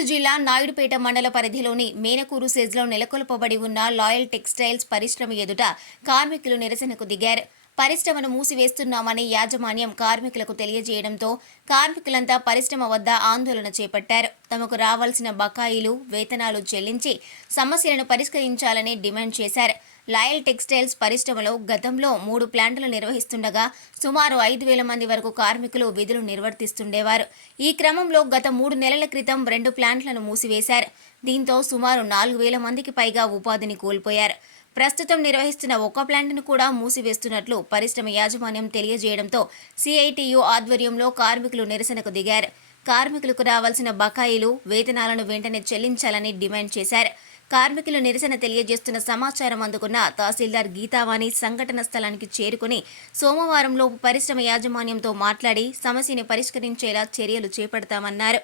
గుంటూరు జిల్లా నాయుడుపేట మండల పరిధిలోని మేనకూరు సెజ్లో నెలకొల్పబడి ఉన్న లాయల్ టెక్స్టైల్స్ పరిశ్రమ ఎదుట కార్మికులు నిరసనకు దిగారు. పరిశ్రమను మూసివేస్తున్నామని యాజమాన్యం కార్మికులకు తెలియజేయడంతో కార్మికులంతా పరిశ్రమ వద్ద ఆందోళన చేపట్టారు. తమకు రావాల్సిన బకాయిలు వేతనాలు చెల్లించి సమస్యలను పరిష్కరించాలని డిమాండ్ చేశారు. లాయల్ టెక్స్టైల్స్ పరిశ్రమలో గతంలో మూడు ప్లాంట్లు నిర్వహిస్తుండగా సుమారు ఐదు వేల మంది వరకు కార్మికులు విధులు నిర్వర్తిస్తుండేవారు. ఈ క్రమంలో గత మూడు నెలల క్రితం రెండు ప్లాంట్లను మూసివేశారు. దీంతో సుమారు నాలుగు వేల మందికి పైగా ఉపాధిని కోల్పోయారు. ప్రస్తుతం నిర్వహిస్తున్న ఒక్క ప్లాంట్ను కూడా మూసివేస్తున్నట్లు పరిశ్రమ యాజమాన్యం తెలియజేయడంతో సిఐటియు ఆధ్వర్యంలో కార్మికులు నిరసనకు దిగారు. కార్మికులకు రావాల్సిన బకాయిలు వేతనాలను వెంటనే చెల్లించాలని డిమాండ్ చేశారు. కార్మికులు నిరసన తెలియజేస్తున్న సమాచారం అందుకున్న తహసీల్దార్ గీతావాణి సంఘటన స్థలానికి చేరుకుని సోమవారంలోపు పరిశ్రమ యాజమాన్యంతో మాట్లాడి సమస్యని పరిష్కరించేలా చర్యలు చేపడతామన్నారు.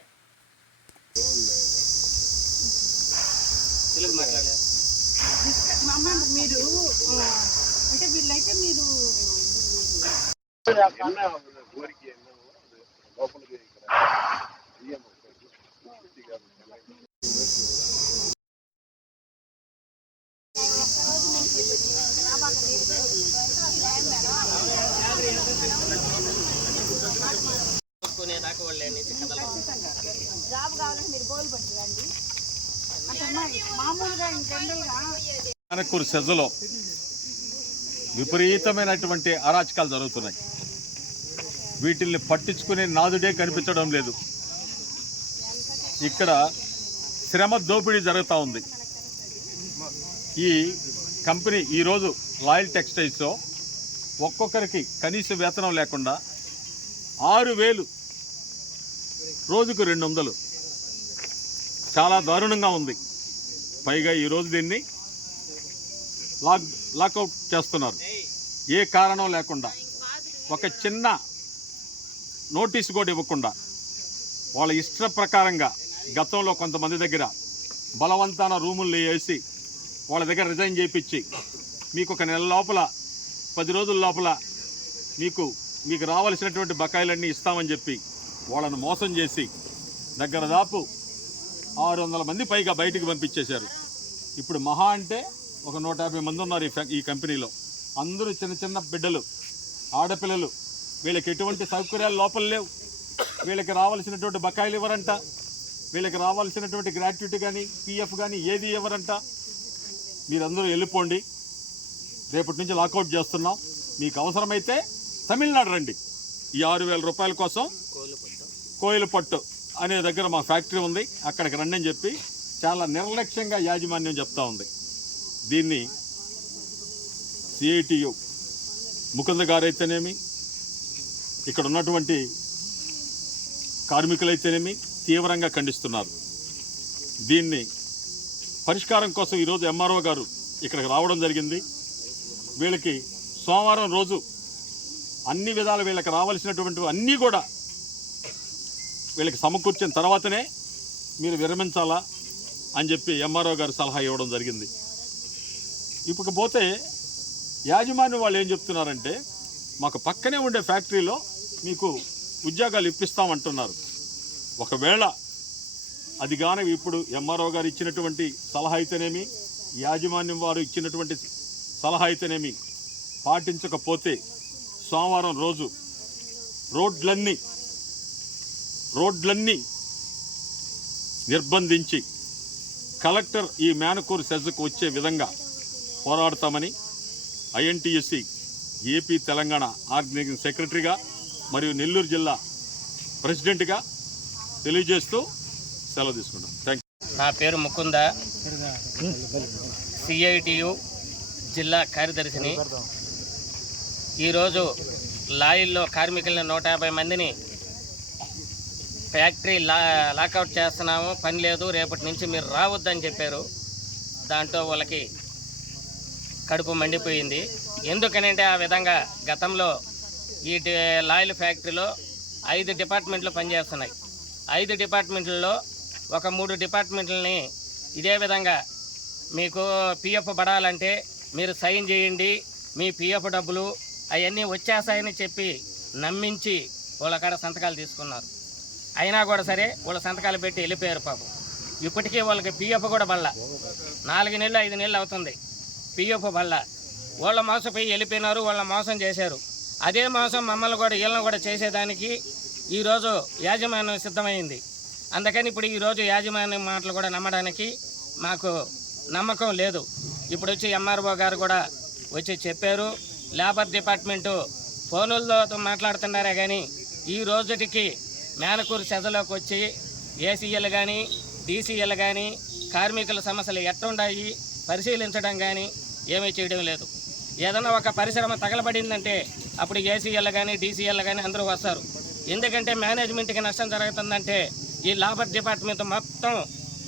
మీరు ఆ, మామూలుగా విపరీతమైనటువంటి అరాచకాలు జరుగుతున్నాయి. వీటిల్ని పట్టించుకునే నాదుడే కనిపించడం లేదు. ఇక్కడ శ్రమ దోపిడీ జరుగుతూ ఉంది. ఈ కంపెనీ ఈరోజు లాయల్ టెక్స్టైల్స్లో ఒక్కొక్కరికి కనీస వేతనం లేకుండా ఆరు వేలు రోజుకు రెండు వందలు. చాలా దారుణంగా ఉంది. పైగా ఈరోజు దీన్ని లాక్ లాకౌట్ చేస్తున్నారు. ఏ కారణం లేకుండా ఒక చిన్న నోటీస్ కూడా ఇవ్వకుండా వాళ్ళ ఇష్ట ప్రకారంగా గతంలో కొంతమంది దగ్గర బలవంతాన రూముల్లో వేసి వాళ్ళ దగ్గర రిజైన్ చేయించి మీకు ఒక నెల లోపల పది రోజుల లోపల మీకు మీకు రావాల్సినటువంటి బకాయిలన్నీ ఇస్తామని చెప్పి వాళ్ళను మోసం చేసి దగ్గర దాపు ఆరు వందల మంది పైగా బయటికి పంపించేశారు. ఇప్పుడు మహా అంటే ఒక నూట యాభై మంది ఉన్నారు ఈ కంపెనీలో. అందరూ చిన్న చిన్న బిడ్డలు ఆడపిల్లలు వీళ్ళకి ఎటువంటి సౌకర్యాలు లోపల లేవు. వీళ్ళకి రావాల్సినటువంటి బకాయిలు ఇవ్వరంట. వీళ్ళకి రావాల్సినటువంటి గ్రాట్యుటీ కానీ పిఎఫ్ కానీ ఏది ఇవ్వరంట. మీరందరూ వెళ్ళిపోండి. రేపటి నుంచి లాకౌట్ చేస్తున్నాం. మీకు అవసరమైతే తమిళనాడు రండి. ఈ ఆరు వేల రూపాయల కోసం కోయిలపట్టు అనే దగ్గర మా ఫ్యాక్టరీ ఉంది. అక్కడికి రండి అని చెప్పి చాలా నిర్లక్ష్యంగా యాజమాన్యం చెప్తా ఉంది. దీన్ని సిఐటియు ముకుంద గారైతేనేమి ఇక్కడ ఉన్నటువంటి కార్మికులైతేనేమి తీవ్రంగా ఖండిస్తున్నారు. దీన్ని పరిష్కారం కోసం ఈరోజు ఎంఆర్ఓ గారు ఇక్కడికి రావడం జరిగింది. వీళ్ళకి సోమవారం రోజు అన్ని విధాలు వీళ్ళకి రావాల్సినటువంటి అన్నీ కూడా వీళ్ళకి సమకూర్చిన తర్వాతనే మీరు విరమించాలా అని చెప్పి ఎంఆర్ఓ గారు సలహా ఇవ్వడం జరిగింది. ఇప్పకపోతే యాజమాన్యం వాళ్ళు ఏం చెప్తున్నారంటే మాకు పక్కనే ఉండే ఫ్యాక్టరీలో మీకు ఉద్యోగాలు ఇప్పిస్తామంటున్నారు. ఒకవేళ అది కానీ ఇప్పుడు ఎంఆర్ఓ గారు ఇచ్చినటువంటి సలహా అయితేనేమి యాజమాన్యం వారు ఇచ్చినటువంటి సలహా అయితేనేమి పాటించకపోతే సోమవారం రోజు రోడ్లన్నీ రోడ్లన్నీ నిర్బంధించి కలెక్టర్ ఈ మేనకూరు సెజ్కు వచ్చే విధంగా పోరాడతామని ఐఎన్టీఎస్సి ఏపీ తెలంగాణ ఆర్గనైజింగ్ సెక్రటరీగా మరియు నెల్లూరు జిల్లా ప్రెసిడెంట్గా తెలియజేస్తూ సెలవు తీసుకుంటాం. థ్యాంక్ నా పేరు ముకుంద. సిఐటియు జిల్లా కార్యదర్శిని. ఈరోజు లాయిల్లో కార్మికులను నూట యాభై మందిని ఫ్యాక్టరీ లా లాకౌట్ చేస్తున్నాము. పని లేదు రేపటి నుంచి మీరు రావద్దని చెప్పారు. దాంట్లో వాళ్ళకి కడుపు మండిపోయింది. ఎందుకనంటే ఆ విధంగా గతంలో ఈ లాయల్ ఫ్యాక్టరీలో ఐదు డిపార్ట్మెంట్లు పనిచేస్తున్నాయి. ఐదు డిపార్ట్మెంట్లలో ఒక మూడు డిపార్ట్మెంట్లని ఇదే విధంగా మీకు పిఎఫ్ పడాలంటే మీరు సైన్ చేయండి మీ పిఎఫ్ డబ్బులు అవన్నీ వచ్చేస్తాయని చెప్పి నమ్మించి వాళ్ళ కాడ సంతకాలు తీసుకున్నారు. అయినా కూడా సరే వాళ్ళ సంతకాలు పెట్టి వెళ్ళిపోయారు పాపం. ఇప్పటికీ వాళ్ళకి పిఎఫ్ కూడా బళ్ళ నాలుగు నెలలు ఐదు నెలలు అవుతుంది. పిఎఫ్ బళ్ళ వాళ్ళ మోసపోయి వెళ్ళిపోయినారు వాళ్ళ మోసం చేశారు. అదే మాసం మమ్మల్ని కూడా వీళ్ళని కూడా చేసేదానికి ఈరోజు యాజమాన్యం సిద్ధమైంది. అందుకని ఇప్పుడు ఈరోజు యాజమాన్యం మాటలు కూడా నమ్మడానికి మాకు నమ్మకం లేదు. ఇప్పుడు వచ్చి ఎంఆర్ఓ గారు కూడా వచ్చి చెప్పారు. లేబర్ డిపార్ట్మెంటు ఫోనులతో మాట్లాడుతున్నారే కానీ ఈ రోజుటికి మేనకూరు సెదలోకి వచ్చి ఏసీఎల్ కానీ డీసీఎల్ కానీ కార్మికుల సమస్యలు ఎట్టుండాయి పరిశీలించడం కానీ ఏమీ చేయడం లేదు. ఏదైనా ఒక పరిశ్రమ తగలబడిందంటే అప్పుడు ఏసీఎల్ కానీ డీసీఎల్ కానీ అందరూ వస్తారు. ఎందుకంటే మేనేజ్మెంట్కి నష్టం జరుగుతుందంటే ఈ లేబర్ డిపార్ట్మెంట్ మొత్తం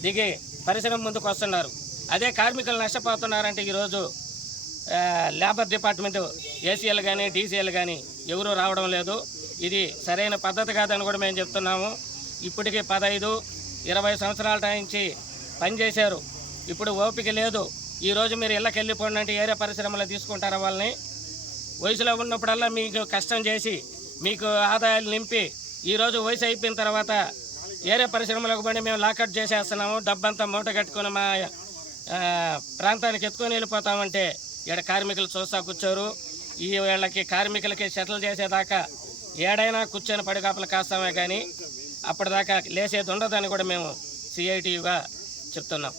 దిగి పరిశ్రమ ముందుకు వస్తున్నారు. అదే కార్మికులు నష్టపోతున్నారంటే ఈరోజు లేబర్ డిపార్ట్మెంట్ ఏసీఎల్ కానీ డీసీఎల్ కానీ ఎవరూ రావడం లేదు. ఇది సరైన పద్ధతి కాదని కూడా మేము చెప్తున్నాము. ఇప్పటికీ పదహైదు ఇరవై సంవత్సరాల నుంచి పనిచేశారు. ఇప్పుడు ఓపిక లేదు. ఈరోజు మీరు ఇళ్ళకి వెళ్ళిపోండి అంటే ఏరే పరిశ్రమలో తీసుకుంటారా వాళ్ళని? వయసులో ఉన్నప్పుడల్లా మీకు కష్టం చేసి మీకు ఆదాయాలు నింపి ఈరోజు వయసు అయిపోయిన తర్వాత ఏరే పరిశ్రమలకు పడి మేము లాకౌట్ చేసేస్తున్నాము డబ్బంతా మూట కట్టుకుని మా ప్రాంతానికి ఎత్తుకొని వెళ్ళిపోతామంటే ఇక్కడ కార్మికులు చూస్తా కూర్చోరు. ఈ వీళ్ళకి కార్మికులకి సెటిల్ చేసేదాకా ఏడైనా కూర్చొని పడిగాపలు కాస్తామే కానీ అప్పటిదాకా లేసేది ఉండదని కూడా మేము సిఐటిగా చెప్తున్నాం.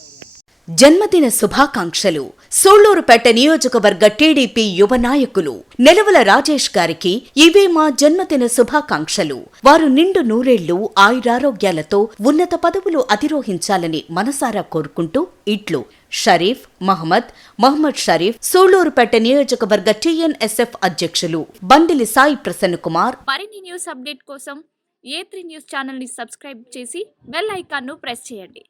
జన్మదిన శుభాకాంక్షలు. సోళ్ళూరుపేట నియోజకవర్గ టీడీపీ యువ నాయకులు నెలవల రాజేష్ గారికి ఇవే మా జన్మదిన శుభాకాంక్షలు. వారు నిండు నూరేళ్ళు ఆయురారోగ్యాలతో ఉన్నత పదవులు అధిరోహించాలని మనసారా కోరుకుంటూ ఇట్లు షరీఫ్ మహమ్మద్ మహమ్మద్ షరీఫ్ సూళ్ళూరుపేట నియోజకవర్గ టీఎన్ఎస్ఎఫ్ అధ్యక్షులు బండిలి సాయి ప్రసన్న కుమార్. మరిన్ని న్యూస్ అప్డేట్ కోసం ఏ త్రీ న్యూస్ ఛానల్ని సబ్స్క్రైబ్ చేసి బెల్ ఐకాన్ను ప్రెస్ చేయండి.